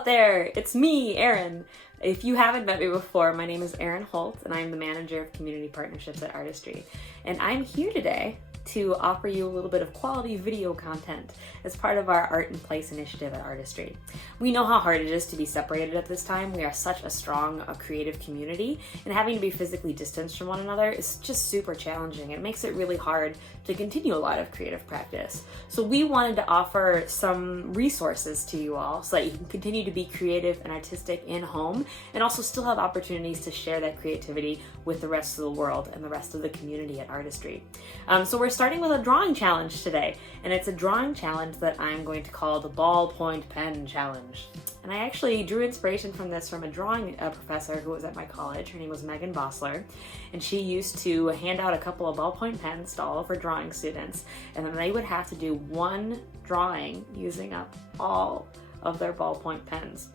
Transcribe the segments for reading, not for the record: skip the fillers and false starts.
out there, it's me, Erin. If you haven't met me before, my name is Erin Holt, and I'm the manager of community partnerships at Artistry. And I'm here today to offer you a little bit of quality video content as part of our Art in Place initiative at Artistry. We know how hard it is to be separated at this time. We are such a strong, creative community, and having to be physically distanced from one another is just super challenging. It makes it really hard to continue a lot of creative practice. So we wanted to offer some resources to you all so that you can continue to be creative and artistic in home and also still have opportunities to share that creativity with the rest of the world and the rest of the community at Artistry. So we're starting with a drawing challenge today, and it's a drawing challenge that I'm going to call the Ballpoint Pen Challenge. And I actually drew inspiration from this from a drawing professor who was at my college. Her name was Megan Bossler, and she used to hand out a couple of ballpoint pens to all of her drawing students, and then they would have to do one drawing using up all of their ballpoint pens.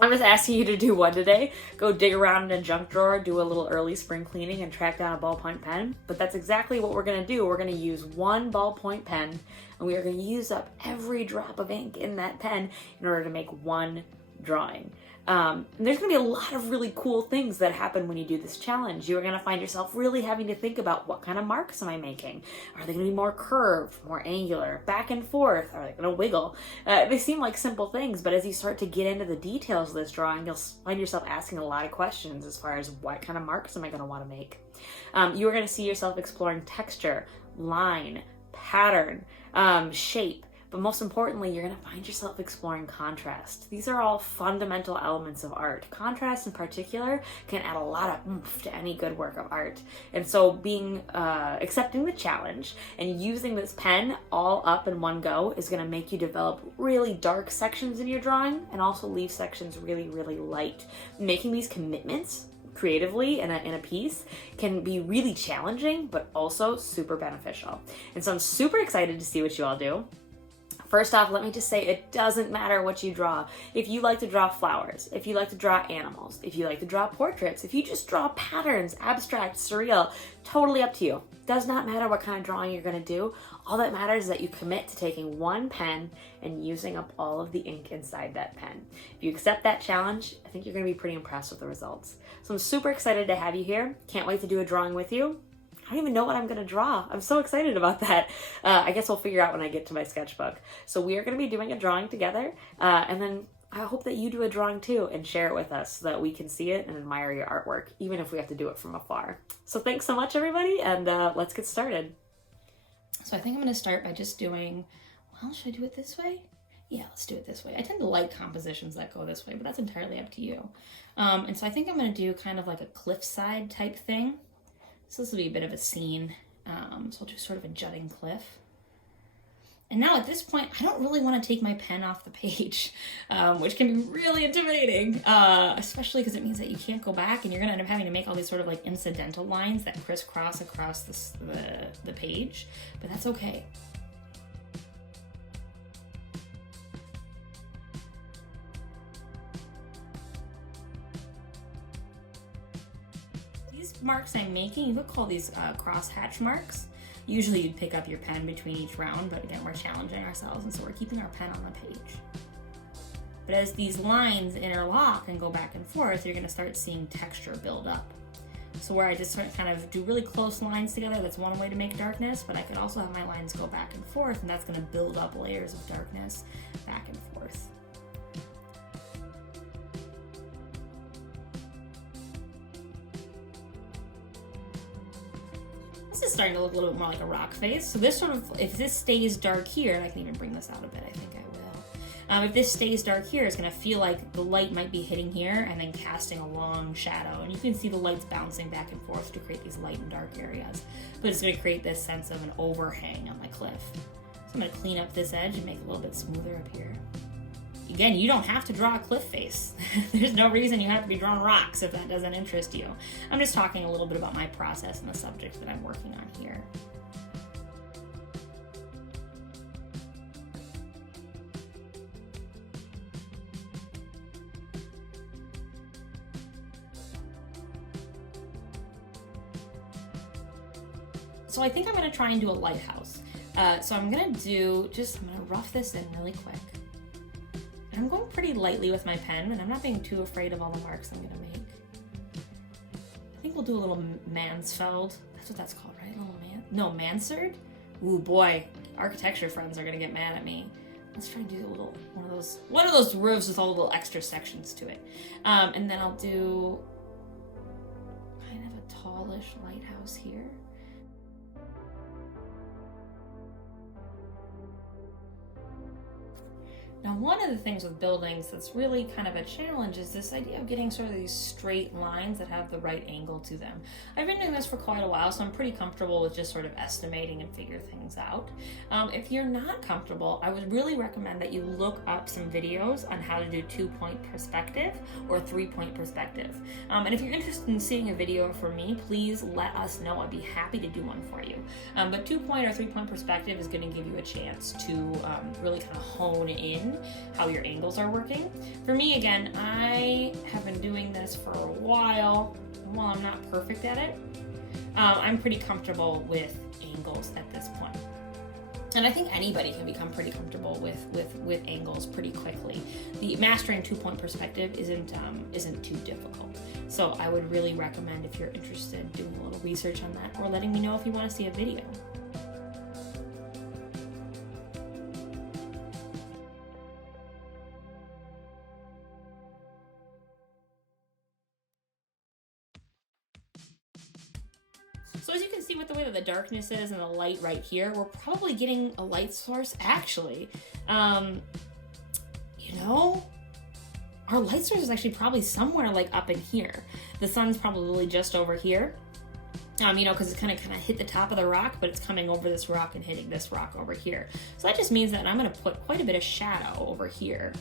I'm just asking you to do one today. Go dig around in a junk drawer, do a little early spring cleaning, and track down a ballpoint pen. But that's exactly what we're gonna do. We're gonna use one ballpoint pen, and we are gonna use up every drop of ink in that pen in order to make one drawing. And there's gonna be a lot of really cool things that happen when you do this challenge. You're gonna find yourself really having to think about, what kind of marks am I making? Are they gonna be more curved, more angular, back and forth? Are they gonna wiggle? They seem like simple things, but as you start to get into the details of this drawing, you'll find yourself asking a lot of questions as far as what kind of marks am I gonna wanna make? You're gonna see yourself exploring texture, line, pattern, shape. But most importantly, you're going to find yourself exploring contrast. These are all fundamental elements of art. Contrast in particular can add a lot of oomph to any good work of art. And so accepting the challenge and using this pen all up in one go is going to make you develop really dark sections in your drawing and also leave sections really, really light. Making these commitments creatively in a piece can be really challenging, but also super beneficial. And so I'm super excited to see what you all do. First off, let me just say it doesn't matter what you draw. If you like to draw flowers, if you like to draw animals, if you like to draw portraits, if you just draw patterns, abstract, surreal, totally up to you. Does not matter what kind of drawing you're gonna do. All that matters is that you commit to taking one pen and using up all of the ink inside that pen. If you accept that challenge, I think you're gonna be pretty impressed with the results. So I'm super excited to have you here. Can't wait to do a drawing with you. I don't even know what I'm gonna draw. I'm so excited about that. I guess we'll figure out when I get to my sketchbook. So we are gonna be doing a drawing together, and then I hope that you do a drawing too and share it with us so that we can see it and admire your artwork, even if we have to do it from afar. So thanks so much, everybody, and let's get started. So I think I'm gonna start by just doing, well, should I do it this way? Yeah, let's do it this way. I tend to like compositions that go this way, but that's entirely up to you. And so I think I'm gonna do kind of like a cliffside type thing. So this will be a bit of a scene. So I'll do sort of a jutting cliff. And now at this point, I don't really want to take my pen off the page, which can be really intimidating, especially because it means that you can't go back and you're going to end up having to make all these sort of like incidental lines that crisscross across the page, but that's okay. Marks I'm making, you could call these cross hatch marks. Usually you'd pick up your pen between each round, but again, we're challenging ourselves, and so we're keeping our pen on the page. But as these lines interlock and go back and forth, you're gonna start seeing texture build up. So where I just sort of kind of do really close lines together, that's one way to make darkness, but I could also have my lines go back and forth, and that's gonna build up layers of darkness back and forth. This is starting to look a little bit more like a rock face. So this sort of, if this stays dark here, and I can even bring this out a bit, I think I will. If this stays dark here, it's gonna feel like the light might be hitting here and then casting a long shadow. And you can see the lights bouncing back and forth to create these light and dark areas. But it's gonna create this sense of an overhang on my cliff. So I'm gonna clean up this edge and make it a little bit smoother up here. Again, you don't have to draw a cliff face. There's no reason you have to be drawing rocks if that doesn't interest you. I'm just talking a little bit about my process and the subject that I'm working on here. So I think I'm gonna try and do a lighthouse. So I'm gonna rough this in really quick. And I'm going pretty lightly with my pen, and I'm not being too afraid of all the marks I'm gonna make. I think we'll do a little Mansfeld. That's what that's called, right? A little Mansard? Ooh boy, architecture friends are gonna get mad at me. Let's try to do a little, one of those roofs with all the little extra sections to it. And then I'll do kind of a tallish lighthouse here. Now, one of the things with buildings that's really kind of a challenge is this idea of getting sort of these straight lines that have the right angle to them. I've been doing this for quite a while, so I'm pretty comfortable with just sort of estimating and figure things out. If you're not comfortable, I would really recommend that you look up some videos on how to do 2-point perspective or 3-point perspective. And if you're interested in seeing a video from me, please let us know. I'd be happy to do one for you. But 2-point or 3-point perspective is going to give you a chance to really kind of hone in how your angles are working. For me, again, I have been doing this for a while. While I'm not perfect at it, I'm pretty comfortable with angles at this point. And I think anybody can become pretty comfortable with angles pretty quickly. The mastering 2-point perspective isn't too difficult. So I would really recommend, if you're interested, doing a little research on that or letting me know if you want to see a video. So as you can see with the way that the darkness is and the light right here, we're probably getting a light source actually. Our light source is actually probably somewhere like up in here. The sun's probably just over here. Because it's kind of hit the top of the rock, but it's coming over this rock and hitting this rock over here. So that just means that I'm going to put quite a bit of shadow over here.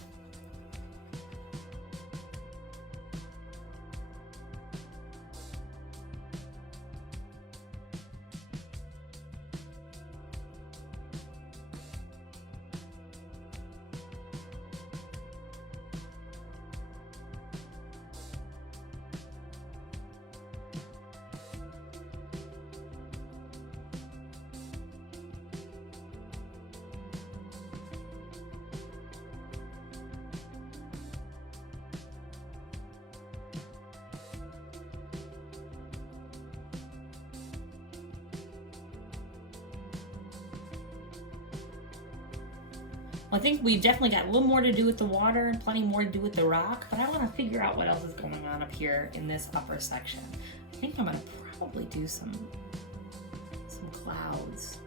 Well, I think we've definitely got a little more to do with the water and plenty more to do with the rock, but I want to figure out what else is going on up here in this upper section. I think I'm going to probably do some clouds.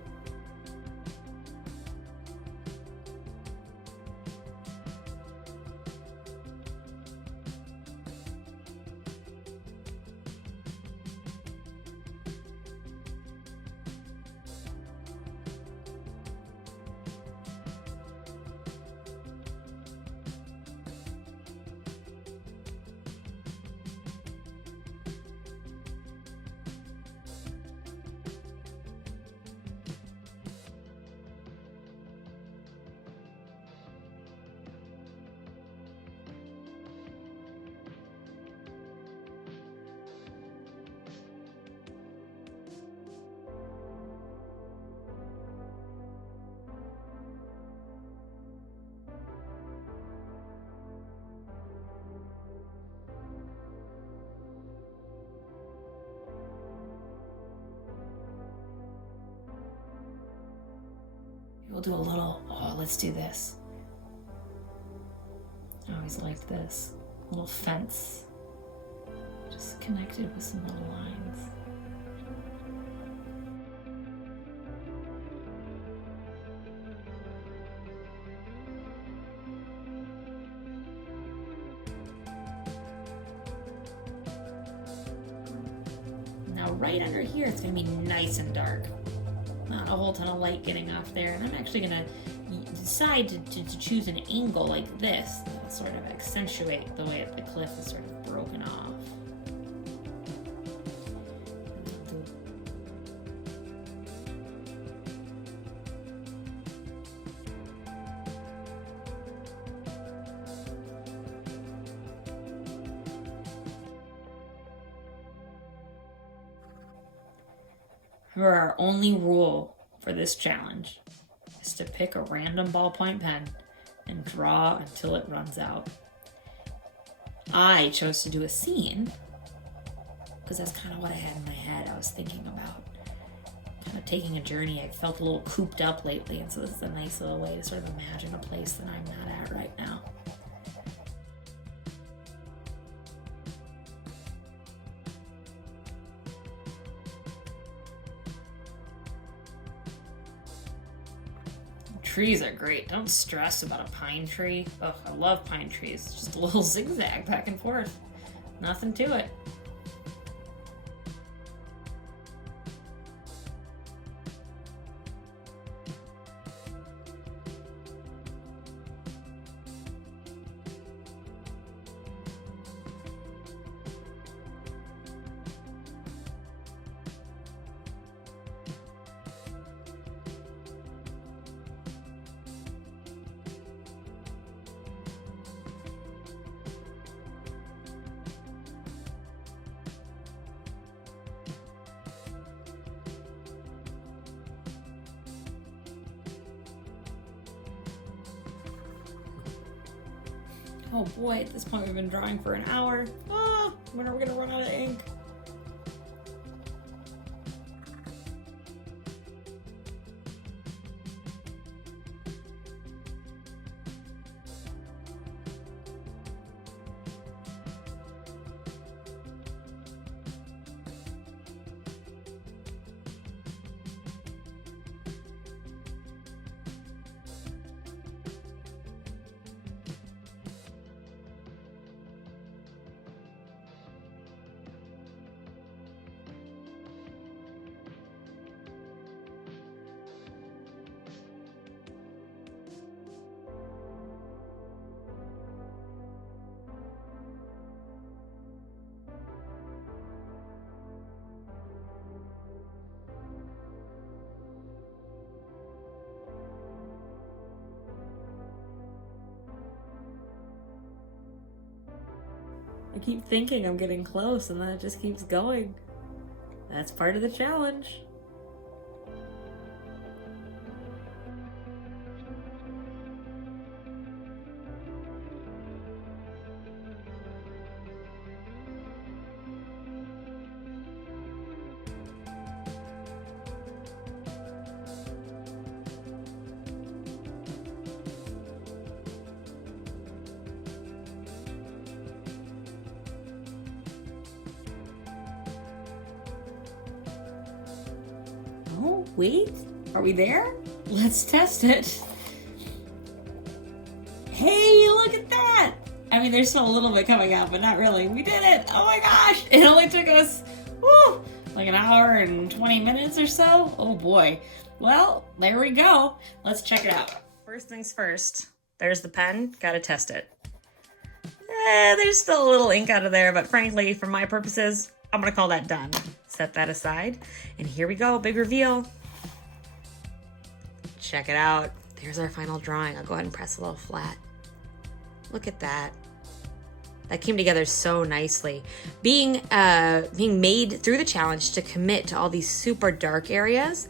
We'll do a little, let's do this. I always liked this. Little fence. Just connected with some little lines. Now right under here, it's gonna be nice and dark. Not a whole ton of light getting off there, and I'm actually gonna decide to choose an angle like this that'll sort of accentuate the way that the cliff is sort of broken off. Remember, our only rule for this challenge is to pick a random ballpoint pen and draw until it runs out. I chose to do a scene because that's kind of what I had in my head. I was thinking about kind of taking a journey. I felt a little cooped up lately, and so this is a nice little way to sort of imagine a place that I'm not at right now. Trees are great. Don't stress about a pine tree. Oh, I love pine trees. It's just a little zigzag back and forth. Nothing to it. Oh boy, at this point we've been drawing for an hour. When are we gonna run out of ink? I keep thinking I'm getting close and then it just keeps going. That's part of the challenge. Oh, wait, are we there? Let's test it. Hey, look at that! I mean, there's still a little bit coming out, but not really. We did it! Oh my gosh! It only took us, like an hour and 20 minutes or so. Oh boy. Well, there we go. Let's check it out. First things first, there's the pen. Gotta test it. There's still a little ink out of there, but frankly, for my purposes, I'm gonna call that done. Set that aside, and here we go, big reveal. Check it out. There's our final drawing. I'll go ahead and press a little flat. Look at that. That came together so nicely. Being made through the challenge to commit to all these super dark areas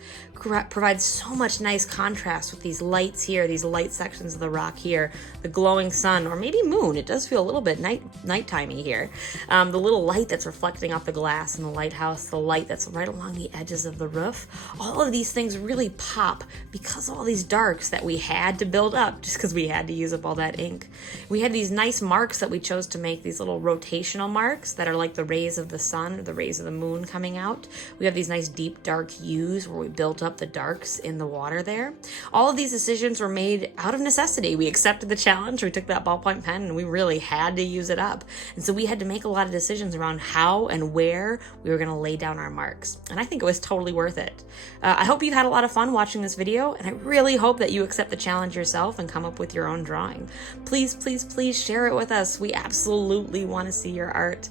provides so much nice contrast with these lights here, these light sections of the rock here, the glowing sun, or maybe moon. It does feel a little bit nighttimey here. The little light that's reflecting off the glass in the lighthouse, the light that's right along the edges of the roof. All of these things really pop because of all these darks that we had to build up just because we had to use up all that ink. We had these nice marks that we chose to make, these little rotational marks that are like the rays of the sun or the rays of the moon coming out. We have these nice deep dark hues where we built up the darks in the water there. All of these decisions were made out of necessity. We accepted the challenge, we took that ballpoint pen, and we really had to use it up. And so we had to make a lot of decisions around how and where we were going to lay down our marks. And I think it was totally worth it. I hope you had a lot of fun watching this video, and I really hope that you accept the challenge yourself and come up with your own drawing. Please, please, please share it with us. We absolutely want to see your art.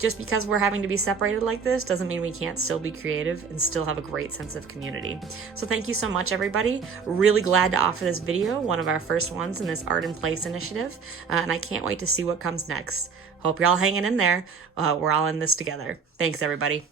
Just because we're having to be separated like this doesn't mean we can't still be creative and still have a great sense of community. So thank you so much, everybody. Really glad to offer this video, one of our first ones in this Art in Place initiative, and I can't wait to see what comes next. Hope you're all hanging in there. We're all in this together. Thanks, everybody.